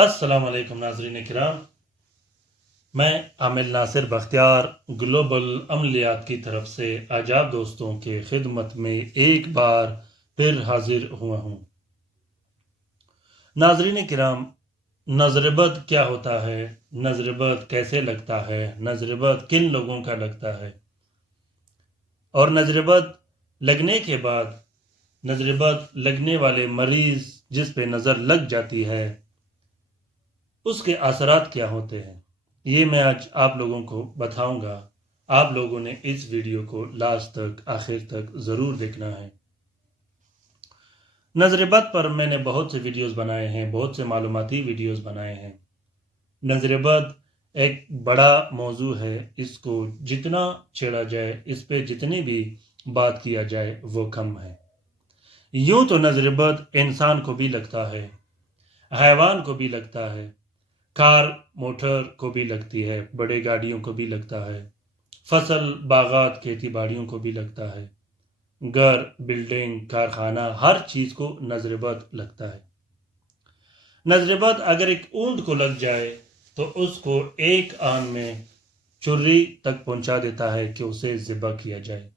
अस्सलाम वालेकुम नाज़रीन किराम। मैं आमिल नासिर बख्तियार ग्लोबल अमलियात की तरफ से आज आप दोस्तों के खिदमत में एक बार फिर हाजिर हुआ हूँ। नाज़रीन किराम, नज़रबद क्या होता है, नज़रबद कैसे लगता है, नज़रबद किन लोगों का लगता है और नज़रबद लगने के बाद नज़रबद लगने वाले मरीज़ जिस पे नज़र लग जाती है उसके असरात क्या होते हैं, ये मैं आज आप लोगों को बताऊंगा। आप लोगों ने इस वीडियो को लास्ट तक आखिर तक ज़रूर देखना है। नज़रबद पर मैंने बहुत से वीडियोस बनाए हैं, बहुत से मालूमाती वीडियोस बनाए हैं। नज़रबद एक बड़ा मौजू है, इसको जितना छेड़ा जाए, इस पे जितनी भी बात किया जाए वो कम है। यूं तो नज़रबद इंसान को भी लगता है, हैवान को भी लगता है, कार मोटर को भी लगती है, बड़े गाड़ियों को भी लगता है, फसल बागात खेती बाड़ियों को भी लगता है, घर बिल्डिंग कारखाना हर चीज़ को नज़रबद लगता है। नज़रबद अगर एक ऊंट को लग जाए तो उसको एक आन में छुरी तक पहुंचा देता है कि उसे ज़िबा किया जाए।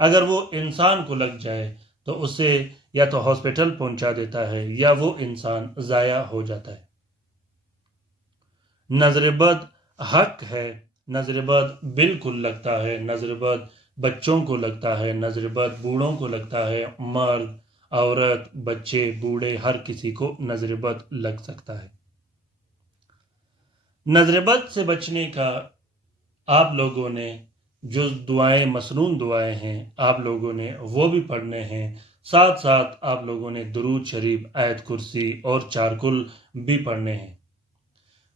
अगर वो इंसान को लग जाए तो उसे या तो हॉस्पिटल पहुंचा देता है या वो इंसान ज़ाया हो जाता है। नज़रबद हक है, नज़रबद बिल्कुल लगता है, नज़रबद बच्चों को लगता है, नज़रबद बूढ़ों को लगता है, मर्द औरत बच्चे बूढ़े हर किसी को नज़रबद लग सकता है। नज़रबद से बचने का आप लोगों ने जो दुआएं मसनून दुआएं हैं आप लोगों ने वो भी पढ़ने हैं, साथ साथ आप लोगों ने दुरूद शरीफ आयत कुर्सी और चारकुल भी पढ़ने हैं।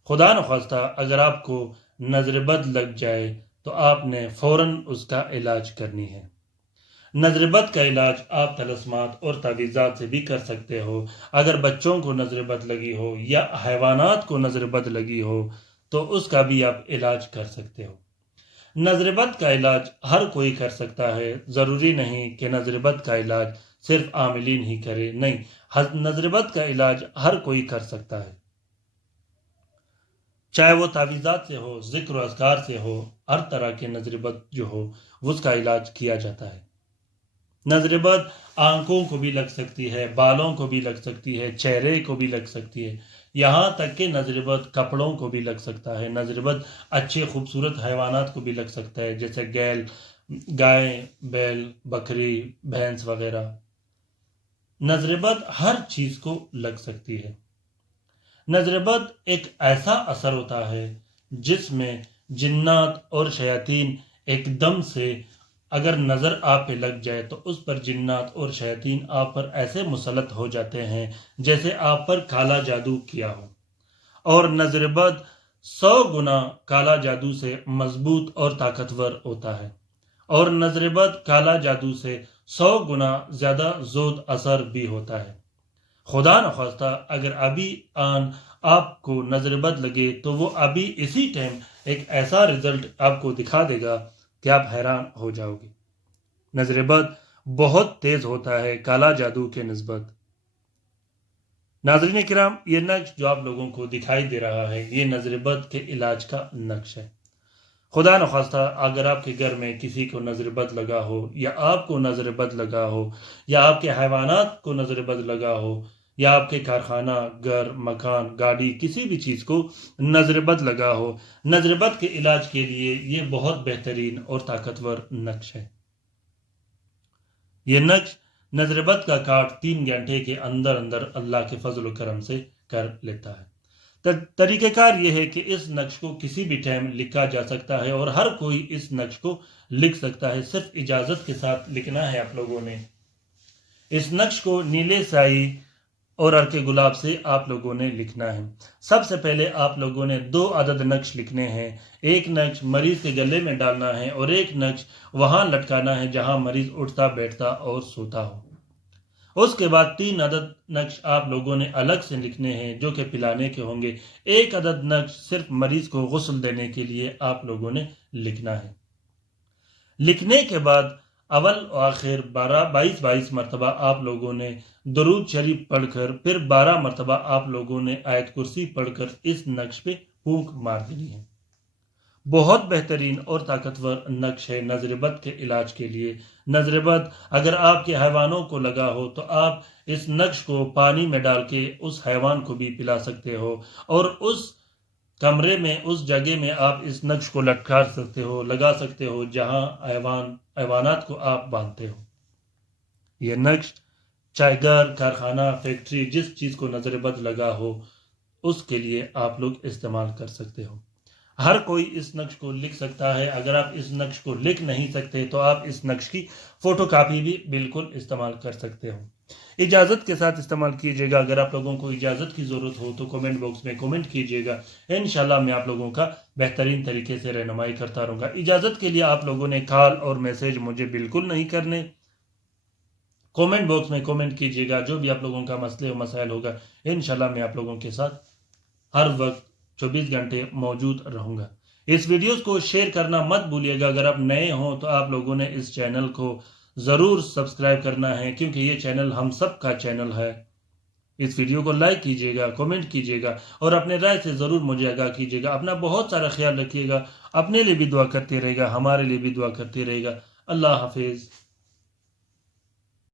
खुदा न ख्वास्ता अगर आपको नज़रबद लग जाए तो आपने फ़ौरन उसका इलाज करनी है। नज़रबद का इलाज आप तलस्मात और तावीज़ात से भी कर सकते हो। अगर बच्चों को नज़रबद लगी हो या हैवानात को नज़रबद लगी हो तो उसका भी आप इलाज कर सकते हो। नज़रबद का इलाज हर कोई कर सकता है, ज़रूरी नहीं कि नज़रबद का इलाज सिर्फ आमिलीन ही करे, नहीं, नज़रबद का इलाज हर कोई कर सकता है, चाहे वो तावीज़ात से हो, ज़िक्र व अज़कार से हो, हर तरह के नज़रबद जो हो उसका इलाज किया जाता है। नज़रबद आंखों को भी लग सकती है, बालों को भी लग सकती है, चेहरे को भी लग सकती है, यहाँ तक कि नज़रबद कपड़ों को भी लग सकता है। नज़रबद अच्छे खूबसूरत हैवानात को भी लग सकता है, जैसे गैल गाय बैल बकरी भैंस वगैरह। नज़रबद हर चीज़ को लग सकती है। नज़रबद एक ऐसा असर होता है जिसमें जिन्नात और शयातीन एकदम से अगर नज़र आप पे लग जाए तो उस पर जिन्नात और शयातीन आप पर ऐसे मुसलत हो जाते हैं जैसे आप पर काला जादू किया हो। और नज़रबद 100 गुना काला जादू से मजबूत और ताकतवर होता है और नज़रबद काला जादू से 100 गुना ज़्यादा जोद असर भी होता है। खुदा न ख्वास्ता अगर अभी आन आपको नज़रबद लगे तो वो अभी इसी टाइम एक ऐसा रिजल्ट आपको दिखा देगा कि आप हैरान हो जाओगे। नज़रबद बहुत तेज़ होता है काला जादू के निस्बत। नाज़रीन किराम, ये नक्श जो आप लोगों को दिखाई दे रहा है ये नज़रबद के इलाज का नक्श है। खुदा न ख्वास्ता अगर आपके घर में किसी को नज़रबद लगा हो या आपको नज़रबद लगा हो या आपके हैवानात को नज़रबद लगा हो या आपके कारखाना घर मकान गाड़ी किसी भी चीज़ को नज़रबद लगा हो, नज़रबद के इलाज के लिए ये बहुत बेहतरीन और ताकतवर नक्श है। ये नक्श नज़रबद का काट 3 घंटे के अंदर अंदर अल्लाह के फजल करम से कर लेता है। तरीक़ेकार ये है कि इस नक्श को किसी भी टाइम लिखा जा सकता है और हर कोई इस नक्श को लिख सकता है, सिर्फ इजाज़त के साथ लिखना है। आप लोगों ने इस नक्श को नीले स्याही और अर्के गुलाब से आप लोगों ने लिखना है। सबसे पहले आप लोगों ने 2 अदद नक्श लिखने हैं। एक नक्श मरीज़ के गले में डालना है और एक नक्श वहाँ लटकाना है जहाँ मरीज़ उठता बैठता और सोता हो। उसके बाद 3 अदद नक्श आप लोगों ने अलग से लिखने हैं जो कि पिलाने के होंगे। एक अदद नक्श सिर्फ मरीज़ को गुस्ल देने के लिए आप लोगों ने लिखना है। लिखने के बाद اول و آخر 22 مرتبہ آپ لوگوں نے درود شریف پڑھ کر پھر 12 مرتبہ آپ لوگوں نے آیت کرسی پڑھ کر اس نقش پہ پھونک مار دینی ہے۔ بہت بہترین اور طاقتور نقش ہے نظر بد کے علاج کے لیے۔ نظر بد اگر آپ کے حیوانوں کو لگا ہو تو آپ اس نقش کو پانی میں ڈال کے اس حیوان کو بھی پلا سکتے ہو، اور اس کمرے میں اس جگہ میں آپ اس نقش کو لٹکا سکتے ہو، لگا سکتے ہو جہاں حیوانات کو آپ باندھتے ہو۔ یہ نقش چاہے گھر، کارخانہ، فیکٹری، جس چیز کو نظر بد لگا ہو اس کے لیے آپ لوگ استعمال کر سکتے ہو۔ ہر کوئی اس نقش کو لکھ سکتا ہے۔ اگر آپ اس نقش کو لکھ نہیں سکتے تو آپ اس نقش کی فوٹو کاپی بھی بالکل استعمال کر سکتے ہو۔ اجازت کے ساتھ استعمال کیجیے گا۔ اگر آپ لوگوں کو اجازت کی ضرورت ہو تو کومنٹ باکس میں کومنٹ کیجیے گا، انشاءاللہ میں آپ لوگوں کا بہترین طریقے سے رہنمائی کرتا رہوں گا۔ اجازت کے لیے آپ لوگوں نے کال اور میسج مجھے بالکل نہیں کرنے، کومنٹ باکس میں کومنٹ کیجیے گا۔ جو بھی آپ لوگوں کا مسئلے و مسائل ہوگا انشاءاللہ میں آپ لوگوں کے ساتھ ہر وقت 24 گھنٹے موجود رہوں گا۔ اس ویڈیوز کو شیئر کرنا مت بھولیے گا۔ اگر آپ نئے ہوں تو آپ لوگوں نے اس چینل کو ضرور سبسکرائب کرنا ہے، کیونکہ یہ چینل ہم سب کا چینل ہے۔ اس ویڈیو کو لائک کیجیے گا، کومنٹ کیجیے گا اور اپنے رائے سے ضرور مجھے آگاہ کیجیے گا۔ اپنا بہت سارا خیال رکھیے گا، اپنے لیے بھی دعا کرتے رہے گا، ہمارے لیے بھی دعا کرتے رہے گا۔ اللہ حافظ۔